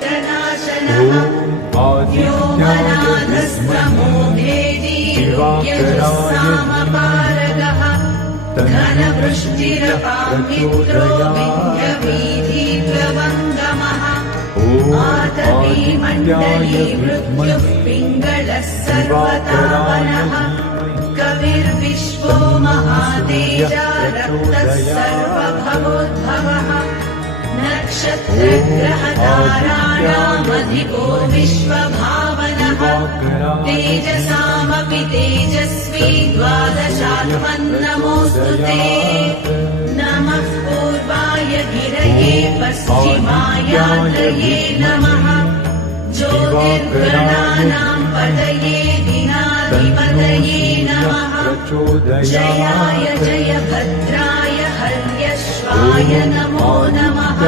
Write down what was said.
दुष्टनाशनः व्योमनाथस्तमोघेदीर्यजस्सामपारगः घनवृष्टिरपामित्रो विन्ध्यवीथीप्लवङ्गमः आतपीमण्डली मृत्युः पिङ्गलः सर्वतावनः कविर्विश्वो महातेजा रक्तः सर्वभवोद्भवः नक्षत्रग्रहताराणामधिपो विश्वभावनः तेजसामपि तेजस्वी द्वादशात्मन्नमोऽस्तु ते नमः पूर्वाय गिरये पश्चिमायात्रये नमः ज्योतिर्गणानां पतये दिनाधिपतये नमः जयाय जयभद्राय हर्यश्वाय नमो नमः।